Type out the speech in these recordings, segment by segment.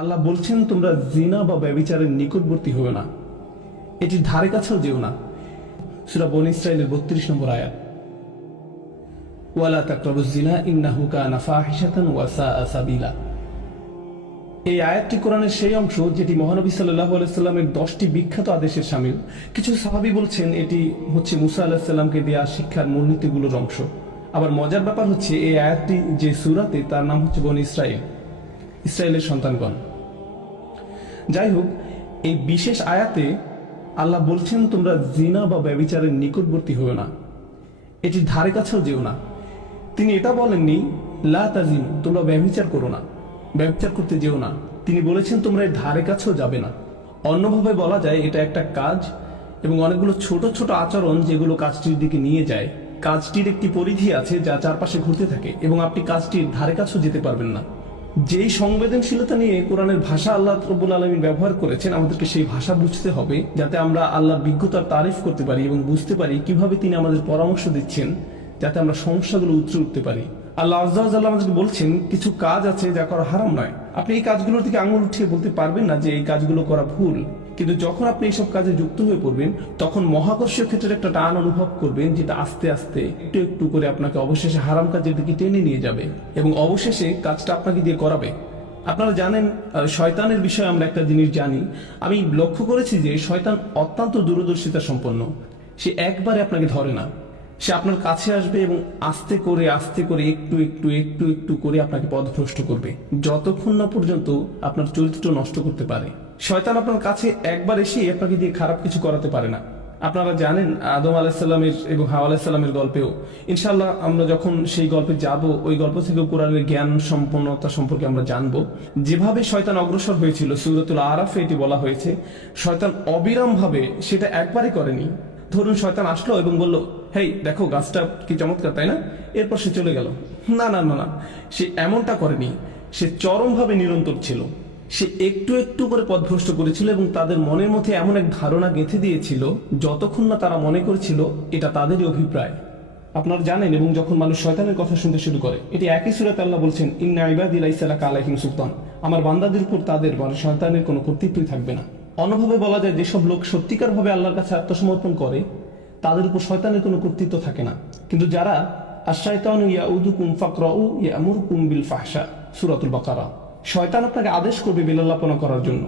আল্লাহ বলছেন তোমরা জিনা বা ব্যভিচারের নিকটবর্তী হও না, এটির ধারে কাছেও যেও না। সূরা বনী ইসরাঈলের ৩২ নম্বর আয়াত। ওয়ালা তাকরাবুজ জিনা ইন্নাহু কানা ফাহিশাতান ওয়া সাআ সাবিলা। এই আয়াতটি কোরআনের সেই অংশ যেটি মহানবী সাল্লাল্লাহু আলাইহি সাল্লামের 10টি বিখ্যাত আদেশের শামিল। কিছু সাহাবী বলছেন এটি হচ্ছে মুসা আলাইহিস সালামকে দেয়া শিক্ষার মূলনীতিগুলোর অংশ। আবার মজার ব্যাপার হচ্ছে এই আয়াতটি যে সূরাতে তার নাম হচ্ছে বনী ইসরাঈল, ইসরায়েলের সন্তানগণ। যাই হোক, এই বিশেষ আয়াতে আল্লাহ বলছেন তোমরা জিনা বা ব্যভিচারের নিকটবর্তী হও না, এটির ধারে কাছেও যেও না। তিনি এটা বলেননি লা তাজিনু, তোমরা ব্যভিচার করো না, ব্যভিচার করতে যেও না। তিনি বলেছেন তোমরা এর ধারে কাছেও যাবে না। অন্যভাবে বলা যায় এটা একটা কাজ এবং অনেকগুলো ছোট ছোট আচরণ যেগুলো কাজটির দিকে নিয়ে যায়। কাজটির একটি পরিধি আছে যা চারপাশে ঘুরতে থাকে এবং আপনি কাজটির ধারে কাছেও যেতে পারবেন না। যেই সংবেদনশীলতা নিয়ে কোরআনের ভাষা আল্লাহ রাব্বুল আলামিন ব্যবহার করেছেন, আমাদেরকে সেই ভাষা বুঝতে হবে যাতে আমরা আল্লাহর বিজ্ঞতার তারিফ করতে পারি এবং বুঝতে পারি কিভাবে তিনি আমাদের পরামর্শ দিচ্ছেন যাতে আমরা সমস্যাগুলো উতরে উঠতে পারি। আল্লাহ আযজা ওয়া জাল্লা আমাদেরকে বলছেন কিছু কাজ আছে যা করা হারাম নয়। আপনি এই কাজগুলোর দিকে আঙুল উঠিয়ে বলতে পারবেন না যে এই কাজগুলো করা ভুল, কিন্তু যখন আপনি এইসব কাজে যুক্ত হয়ে পড়বেন তখন মহাকর্ষীয় ক্ষেত্রে একটা টান অনুভব করবেন, যেটা আস্তে আস্তে একটু একটু করে আপনাকে অবশেষে হারাম কাজের দিকে টেনে নিয়ে যাবে এবং অবশেষে কাজটা আপনাকে দিয়ে করাবে। আপনারা জানেন শয়তানের বিষয়ে আমরা একটা জিনিস জানি। আমি লক্ষ্য করেছি যে শয়তান অত্যন্ত দূরদর্শিতা সম্পন্ন। সে একবারে আপনাকে ধরে না, সে আপনার কাছে আসবে এবং আস্তে করে একটু একটু একটু একটু করে আপনাকে পথভ্রষ্ট করবে, যতক্ষণ না পর্যন্ত আপনার চরিত্র নষ্ট করতে পারে। শয়তান আপনার কাছে একবার এসে আপনাকে দিয়ে খারাপ কিছু করাতে পারে না। আপনারা জানেন আদম আলাইহিস সালামের এবং হাওয়া আলাইহিস সালামের গল্পেও, ইনশাআল্লাহ আমরা যখন সেই গল্পে যাব ওই গল্প থেকে কোরআনের জ্ঞান সম্পন্নতা সম্পর্কে আমরা জানবো। যেভাবে শয়তান অগ্রসর হয়েছিল সূরাতুল আরাফে এটি বলা হয়েছে, শয়তান অবিরাম ভাবে সেটা একবারই করেনি। ধরুন শয়তান আসলো এবং বলল, হেই দেখো গাছটা কি চমৎকার, তাই না? এরপর সে চলে গেল। না না না না, সে এমনটা করেনি। সে চরমভাবে নিরন্তর ছিল। সে একটু একটু করে পথভ্রষ্ট করেছিল এবং তাদের মনের মধ্যে এমন এক ধারণা গেঁথে দিয়েছিল যতক্ষণ না তারা মনে করেছিল এটা তাদেরই অভিপ্রায়। আপনারা জানেন, এবং যখন মানুষ শয়তানের কথা শুনতে শুরু করে, এটি একই সূরাতে আল্লাহ বলছেন ইন্না ইবাদি লাইসা লাকা আলাইহিম সুলতান, আমার বান্দাদের উপর তাদের মানে শয়তানের কোনো কর্তৃত্বই থাকবে না। অন্যভাবে বলা যায় যেসব লোক সত্যিকার ভাবে আল্লাহর কাছে আত্মসমর্পণ করে তাদের উপর শয়তানের কোনো কর্তৃত্ব থাকে না। কিন্তু যারা আশ-শায়তানু ইয়াউদুকুম ফাকরাউ ইয়ামুরুকুম বিল ফাহশা, সূরাতুল বাকারা, শয়তান আপনাকে আদেশ করবে বিলাল্লাপনা করার জন্য।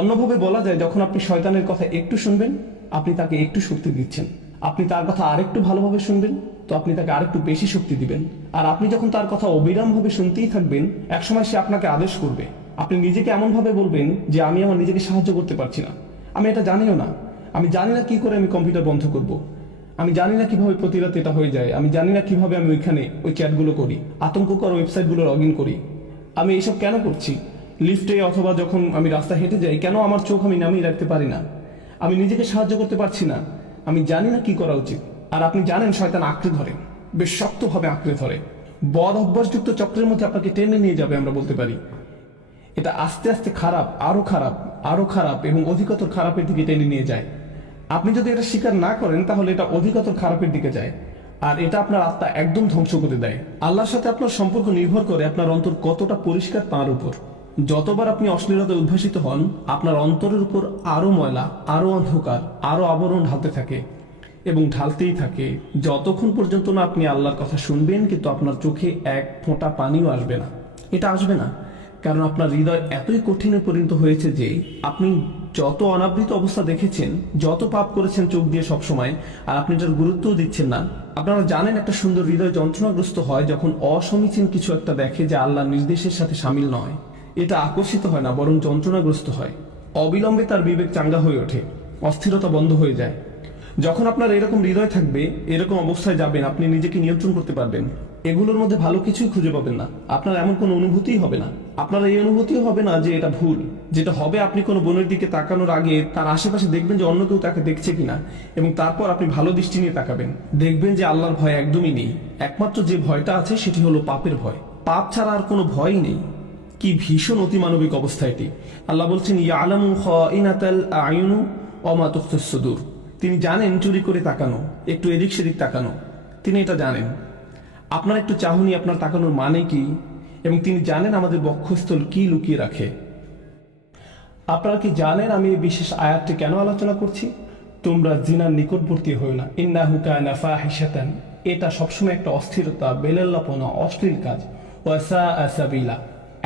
অন্যভাবে বলা যায় যখন আপনি শয়তানের কথা একটু শুনবেন আপনি তাকে একটু শক্তি দিচ্ছেন, আপনি তার কথা আরেকটু ভালোভাবে শুনবেন তো আপনি তাকে আরেকটু বেশি শক্তি দিবেন। আর আপনি যখন তার কথা অবিরাম ভাবে শুনতেই থাকবেন, একসময় সে আপনাকে আদেশ করবে। আপনি নিজেকে এমন ভাবে বলবেন যে আমি আমার নিজেকে সাহায্য করতে পারছি না, আমি এটা জানিও না, আমি জানি না কি করে আমি কম্পিউটার বন্ধ করব, আমি জানি না কিভাবে প্রতি রাতে এটা হয়ে যায়, আমি জানি না কিভাবে আমি ওইখানে ওই চ্যাটগুলো করি, আতঙ্ককর ওয়েবসাইটগুলো লগ ইন করি, আমি এইসব কেন করছি, লিফটে অথবা যখন আমি রাস্তা হেঁটে যাই কেন আমার চোখ আমি নামিয়ে রাখতে পারি না, আমি নিজেকে সাহায্য করতে পারছি না, আমি জানি না কি করা উচিত। আর আপনি জানেন শয়তান আঁকড়ে ধরে, বেশ শক্তভাবে আঁকড়ে ধরে, বদ অভ্যাসযুক্ত চক্রের মধ্যে আপনাকে টেনে নিয়ে যাবে। আমরা বলতে পারি এটা আস্তে আস্তে খারাপ, আরো খারাপ, আরো খারাপ এবং অধিকতর খারাপের দিকে টেনে নিয়ে যায়। আপনি যদি এটা স্বীকার না করেন তাহলে এটা অধিকতর খারাপের দিকে যায় আর এটা আপনার আত্মা একদম ধ্বংস করে দেয়। আল্লাহর সাথে আপনার সম্পর্ক নির্ভর করে আপনার অন্তর কতটা পরিষ্কার তার উপর। যতবার আপনি অশ্লীলতায় উদ্ভাসিত হন আপনার অন্তরের উপর আরো ময়লা, আরো অন্ধকার, আরো আবরণ ঢালতে থাকে এবং ঢালতেই থাকে যতক্ষণ পর্যন্ত না আপনি আল্লাহর কথা শুনবেন কিন্তু আপনার চোখে এক ফোঁটা পানিও আসবে না। এটা আসবে না কারণ আপনার হৃদয় এতই কঠিনে পরিণত হয়েছে যে আপনি যত অনাবৃত অবস্থা দেখেছেন, যত পাপ করেছেন চোখ দিয়ে সবসময়, আর আপনি এটার গুরুত্বও দিচ্ছেন না। আপনারা জানেন একটা সুন্দর হৃদয় যন্ত্রণাগ্রস্ত হয় যখন অসমীচীন কিছু একটা দেখে যা আল্লাহর নির্দেশের সাথে সামিল নয়। এটা আকর্ষিত হয় না, বরং যন্ত্রণাগ্রস্ত হয়। অবিলম্বে তার বিবেক চাঙ্গা হয়ে ওঠে, অস্থিরতা বন্ধ হয়ে যায়। যখন আপনার এরকম হৃদয় থাকবে, এরকম অবস্থায় যাবেন, আপনি নিজেকে নিয়ন্ত্রণ করতে পারবেন। এগুলোর মধ্যে ভালো কিছুই খুঁজে পাবেন না, আপনার এমন কোনো অনুভূতিই হবে না। আপনার এই অনুভূতিও হবে না যে এটা ভুল। যেটা হবে, আপনি কোনো বোনের দিকে তাকানোর আগে তার আশেপাশে দেখবেন যে অন্য কেউ তাকে দেখছে কিনা এবং তারপর আপনি ভালো দৃষ্টি নিয়ে তাকাবেন। দেখবেন যে আল্লাহর ভয় একদমই নেই। একমাত্র যে ভয়টা আছে সেটি হলো পাপের ভয়। পাপ ছাড়া আর কোনো ভয়ই নেই। কি ভীষণ অতিমানবিক অবস্থা এটি। আল্লাহ বলছেন ইয়ালামু খাইনাতাল আয়ুনু ওয়া মা তুখফিস সুদূর। তিনি জানেন চুরি করে তাকানো, একটু এদিক সেদিক তাকানো, তিনি এটা জানেন। আপনার একটু চাহনি, আপনার তাকানোর মানে কি, এবং তিনি জানেন আমাদের বক্ষস্থল কি লুকিয়ে রাখে। আপনারা কি জানেন আমি এই বিশেষ আয়াতটি কেন আলোচনা করছি? তোমরা জিনার নিকটবর্তী হও না, ইন্নাহু কানা ফাহিশাতান। এটা সবসময় একটা অস্থিরতা, বেলাল্লাপনা, অশ্লীল কাজ। ওয়া সাআ সাবিলা,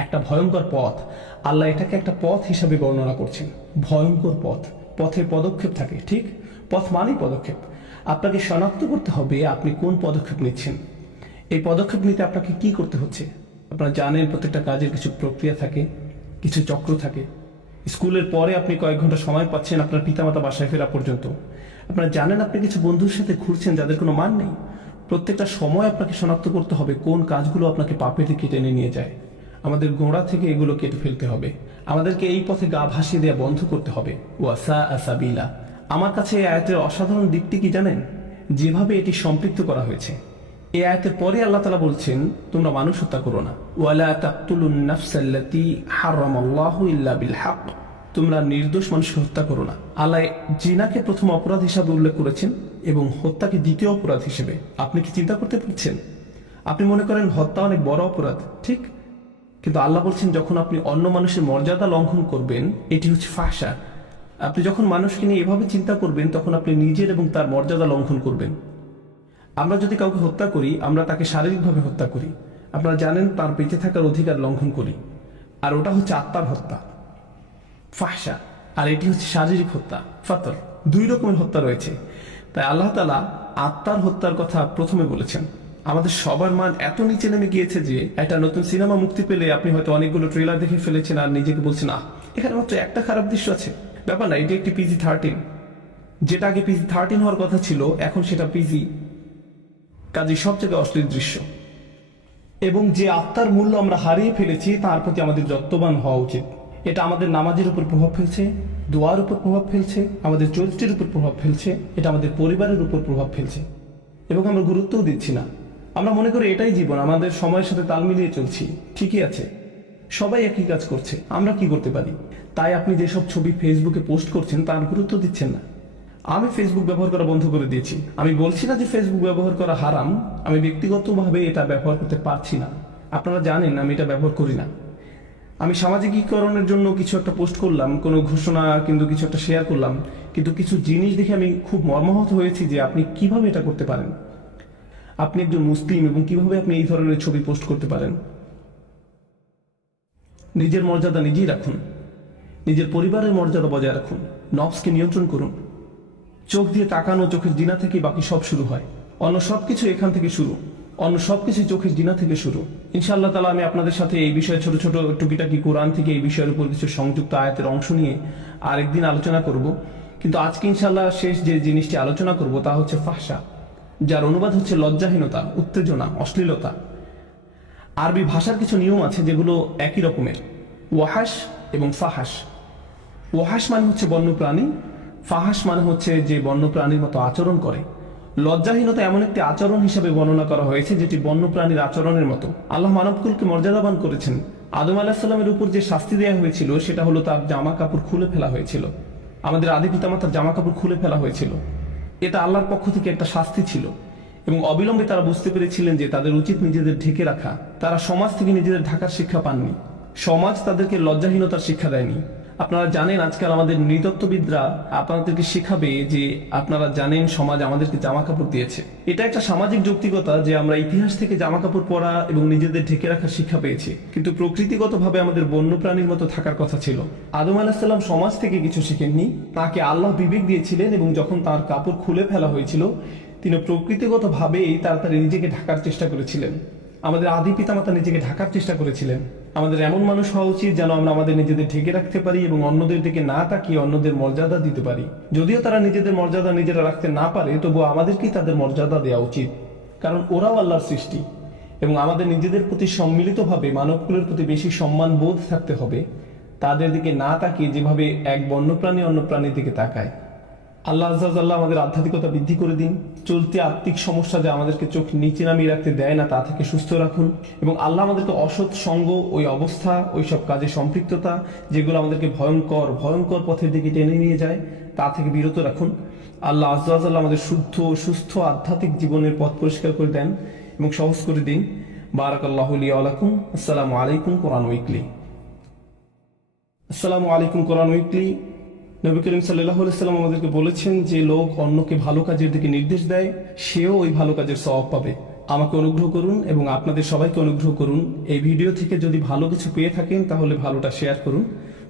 একটা ভয়ঙ্কর পথ। আল্লাহ এটাকে একটা পথ হিসাবে বর্ণনা করছেন। ভয়ঙ্কর পথ, পথে পদক্ষেপ থাকে, ঠিক? পথ মানেই পদক্ষেপ। আপনাকে শনাক্ত করতে হবে আপনি কোন পদক্ষেপ নিচ্ছেন। এই পদক্ষেপ নিতে আপনাকে কি করতে হচ্ছে? আপনারা জানেন প্রত্যেকটা কাজের কিছু প্রক্রিয়া থাকে, কিছু চক্র থাকে। স্কুলের পরে আপনি কয়েক ঘন্টা সময় পাচ্ছেন আপনার পিতামাতা বাসায় ফেরা পর্যন্ত। আপনারা জানেন আপনি কিছু বন্ধুর সাথে ঘুরছেন যাদের কোনো মান নেই। প্রত্যেকটা সময় আপনাকে শনাক্ত করতে হবে কোন কাজগুলো আপনাকে পাপের দিকে টেনে নিয়ে যায়। আমাদের গোড়া থেকে এগুলো কেটে ফেলতে হবে। আমাদেরকে এই পথে গা ভাসিয়ে দেওয়া বন্ধ করতে হবে। ওয়াসা আসাবিলা। আমার কাছে এই আয়াতের অসাধারণ দিকটি কি জানেন? যেভাবে এটি সম্পৃক্ত করা হয়েছে। এই আয়াতের পরে আল্লাহ তাআলা বলছেন, তোমরা মানুষ হত্যা করো না। ওয়ালা তাকতুলুন নাফসাল্লাতী হারামাল্লাহু ইল্লা বিল হক। তোমরা নির্দোষ মানুষকে হত্যা করো না। আল্লাহ জিনাকে প্রথম অপরাধ হিসাবে উল্লেখ করেছেন এবং হত্যাকে দ্বিতীয় অপরাধ হিসেবে। আপনি কি চিন্তা করতে পারছেন? আপনি মনে করেন হত্যা অনেক বড় অপরাধ, ঠিক? কিন্তু আল্লাহ বলছেন যখন আপনি অন্য মানুষের মর্যাদা লঙ্ঘন করবেন, এটি হচ্ছে ফাহশা। আপনি যখন মানুষকে নিয়ে এভাবে চিন্তা করবেন তখন আপনি নিজের এবং তার মর্যাদা লঙ্ঘন করবেন। আমরা যদি কাউকে হত্যা করি, আমরা তাকে শারীরিকভাবে হত্যা করি। আপনারা জানেন তার বেঁচে থাকার অধিকার লঙ্ঘন করি, আর ওটা হচ্ছে আত্মার হত্যা, ফাহশা। আর এটি হচ্ছে শারীরিক হত্যা, ফাতর। দুই রকমের হত্যা রয়েছে। তাই আল্লাহ তাআলা আত্মার হত্যার কথা প্রথমে বলেছেন। আমাদের সবার মান এত নিচে নেমে গিয়েছে যে একটা নতুন সিনেমা মুক্তি পেলে আপনি হয়তো অনেকগুলো ট্রেলার দেখে ফেলেছেন আর নিজেকে বলছেন, এখানে মাত্র একটা খারাপ দৃশ্য আছে। ব্যাপার না, এটি একটি PG-13। যেটা আগে PG-13 হওয়ার কথা ছিল এখন সেটা PG। কাজে সব জায়গায় অশ্লীল দৃশ্য। এবং যে আত্মার মূল্য আমরা হারিয়ে ফেলেছি তার প্রতি আমাদের যত্নবান হওয়া উচিত। এটা আমাদের নামাজের উপর প্রভাব ফেলছে, দোয়ার উপর প্রভাব ফেলছে, আমাদের চরিত্রের উপর প্রভাব ফেলছে, এটা আমাদের পরিবারের উপর প্রভাব ফেলছে। এবং আমরা গুরুত্বও দিচ্ছি না। আমরা মনে করি এটাই জীবন, আমাদের সময়ের সাথে তাল মিলিয়ে চলছি। ঠিকই আছে, সবাই একই কাজ করছে, আমরা কি করতে পারি? তাই আপনি যেসব ছবি ফেসবুকে পোস্ট করছেন তার গুরুত্ব দিচ্ছেন না। আমি ফেসবুক ব্যবহার করা বন্ধ করে দিয়েছি। আমি বলছি না যে ফেসবুক ব্যবহার করা হারাম, আমি ব্যক্তিগতভাবে এটা ব্যবহার করতে পারছি না। আপনারা জানেন আমি এটা ব্যবহার করি না। আমি সামাজিকীকরণের জন্য কিছু একটা পোস্ট করলাম, কোনো ঘোষণা কিন্তু কিছু একটা শেয়ার করলাম, কিন্তু কিছু জিনিস দেখে আমি খুব মর্মাহত হয়েছি যে আপনি কিভাবে এটা করতে পারেন। আপনি একজন মুসলিম এবং কিভাবে আপনি এই ধরনের ছবি পোস্ট করতে পারেন? নিজের মর্যাদা নিজেই রাখুন, নিজের পরিবারের মর্যাদা বজায় রাখুন, নফসকে নিয়ন্ত্রণ করুন। চোখ দিয়ে তাকানো চোখের জিনা থেকে বাকি সব শুরু হয়। অন্য সবকিছু এখান থেকে শুরু, অন্য সবকিছু চোখের জিনা থেকে শুরু। ইনশাআল্লাহ তাআলা আমি আপনাদের সাথে এই বিষয়ে ছোট ছোট টুকিটাকি কোরআন থেকে এই বিষয়ের উপর কিছু সংযুক্ত আয়াতের অংশ নিয়ে আরেকদিন আলোচনা করব। কিন্তু আজকে ইনশাআল্লাহ শেষ যে জিনিসটি আলোচনা করব তা হচ্ছে ফাহশা, যার অনুবাদ হচ্ছে লজ্জাহীনতা, উত্তেজনা, অশ্লীলতা। আরবি ভাষার কিছু নিয়ম আছে যেগুলো একই রকমের, ওয়াহাস এবং ফাহাস। ওয়াহাস মানে হচ্ছে বন্যপ্রাণী, ফাহাস মানে হচ্ছে যে বন্যপ্রাণীর মতো আচরণ করে। লজ্জাহীনতা এমন একটি আচরণ হিসেবে বর্ণনা করা হয়েছে যেটি বন্যপ্রাণীর আচরণের মতো। আল্লাহ মানবকুলকে মর্যাদাবান করেছেন। আদম আলাইহিস সালামের উপর যে শাস্তি দেওয়া হয়েছিল সেটা হলো তার জামা কাপড় খুলে ফেলা হয়েছিল। আমাদের আদি পিতামাতার জামা কাপড় খুলে ফেলা হয়েছিল। এটা আল্লাহর পক্ষ থেকে একটা শাস্তি ছিল এবং অবিলম্বে তারা বুঝতে পেরেছিলেন যে তাদের উচিত নিজেদের ঢেকে রাখা। তারা সমাজ থেকে নিজেদের ঢাকার শিক্ষা পাননি, সমাজ তাদেরকে লজ্জাহীনতার শিক্ষা দেয়নি। আপনারা জানেন আজকাল আমাদের নৃতত্ত্ববিদরা আপনাদেরকে শেখাবে যে আপনারা জানেন সমাজ আমাদেরকে জামা কাপড় দিয়েছে। এটা একটা সামাজিক যৌক্তিকতা যে আমরা ইতিহাস থেকে জামা কাপড় পরা এবং নিজেদের ঢেকে রাখার শিক্ষা পেয়েছি, কিন্তু প্রকৃতিগতভাবে আমাদের বন্যপ্রাণীর মতো থাকার কথা ছিল। আদম আলাইহিস সালাম সমাজ থেকে কিছু শিখেননি, তাকে আল্লাহ বিবেক দিয়েছিলেন এবং যখন তার কাপড় খুলে ফেলা হয়েছিল তিনি প্রকৃতিগতভাবেই তাড়াতাড়ি নিজেকে ঢাকার চেষ্টা করেছিলেন। আমাদের আদি পিতামাতা নিজেকে ঢাকার চেষ্টা করেছিলেন। আমাদের এমন মানুষ হওয়া উচিত যেন আমরা আমাদের নিজেদের ঢেকে রাখতে পারি এবং অন্যদের দিকে না তাকিয়ে অন্যদের মর্যাদা দিতে পারি। যদিও তারা নিজেদের মর্যাদা নিজেরা রাখতে না পারে, তবুও আমাদেরকেই তাদের মর্যাদা দেওয়া উচিত, কারণ ওরাও আল্লাহর সৃষ্টি। এবং আমাদের নিজেদের প্রতি সম্মিলিতভাবে মানবকুলের প্রতি বেশি সম্মান বোধ থাকতে হবে, তাদের দিকে না তাকিয়ে যেভাবে এক বন্যপ্রাণী অন্য প্রাণীর দিকে তাকায়। আল্লাহ আজ্জা ওয়া জাল্লা আমাদের আধ্যাত্মিকতা বৃদ্ধি করে দিন। চলতি আত্মিক সমস্যা যা আমাদেরকে চোখ নিচে নামিয়ে রাখতে দেয় না তা থেকে সুস্থ রাখুন এবং আল্লাহ আমাদেরকে অসৎ সঙ্গ, ওই অবস্থা, ওই সব কাজে সম্পৃক্ততা যেগুলো আমাদেরকে ভয়ঙ্কর ভয়ঙ্কর পথের দিকে টেনে নিয়ে যায় তা থেকে বিরত রাখুন। আল্লাহ আজ্জা ওয়া জাল্লা আমাদের শুদ্ধ সুস্থ আধ্যাত্মিক জীবনের পথ পরিষ্কার করে দেন এবং সহজ করে দিন। বারাকাল্লাহু লি ওয়া লাকুম। আসসালামু আলাইকুম। কোরআন উইকলি। আসসালামু আলাইকুম। কোরআন উইকলি। নবী করিম সাল্লাল্লাহু আলাইহি সাল্লাম আমাদেরকে বলেছেন, যে লোক অন্যকে ভালো কাজের দিকে নির্দেশ দেয় সেও ওই ভালো কাজের সওয়াব পাবে। আমাকে অনুগ্রহ করুন এবং আপনাদের সবাইকে অনুগ্রহ করুন, এই ভিডিও থেকে যদি ভালো কিছু পেয়ে থাকেন তাহলে ভালোটা শেয়ার করুন,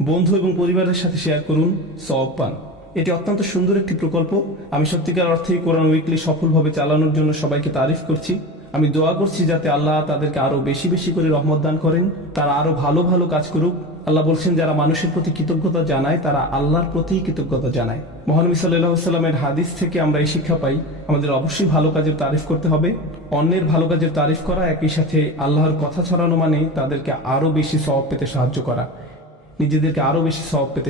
বন্ধু এবং পরিবারের সাথে শেয়ার করুন, সওয়াব পান। এটি অত্যন্ত সুন্দর একটি প্রকল্প। আমি সত্যিকার অর্থেই কোরআন উইকলি সফলভাবে চালানোর জন্য সবাইকে তারিফ করছি। আমি দোয়া করছি যাতে আল্লাহ তাদেরকে আরো বেশি বেশি করে রহমত দান করেন, তারা আরো ভালো ভালো কাজ করুক। আল্লাহ বলছেন, যারা মানুষের প্রতি কৃতজ্ঞতা জানায় তারা আল্লাহর প্রতি কৃতজ্ঞতা জানায়। মহানবী সাল্লাল্লাহু আলাইহি সাল্লামের হাদিস থেকে আমরা এই শিক্ষা পাই, আমাদের অবশ্যই ভালো কাজের তারিফ করতে হবে। অন্যের ভালো কাজের তারিফ করা একই সাথে আল্লাহর কথা ছড়ানো মানে তাদেরকে আরো বেশি সওয়াব পেতে সাহায্য করা, নিজেদেরকে আরো বেশি সওয়াব পেতে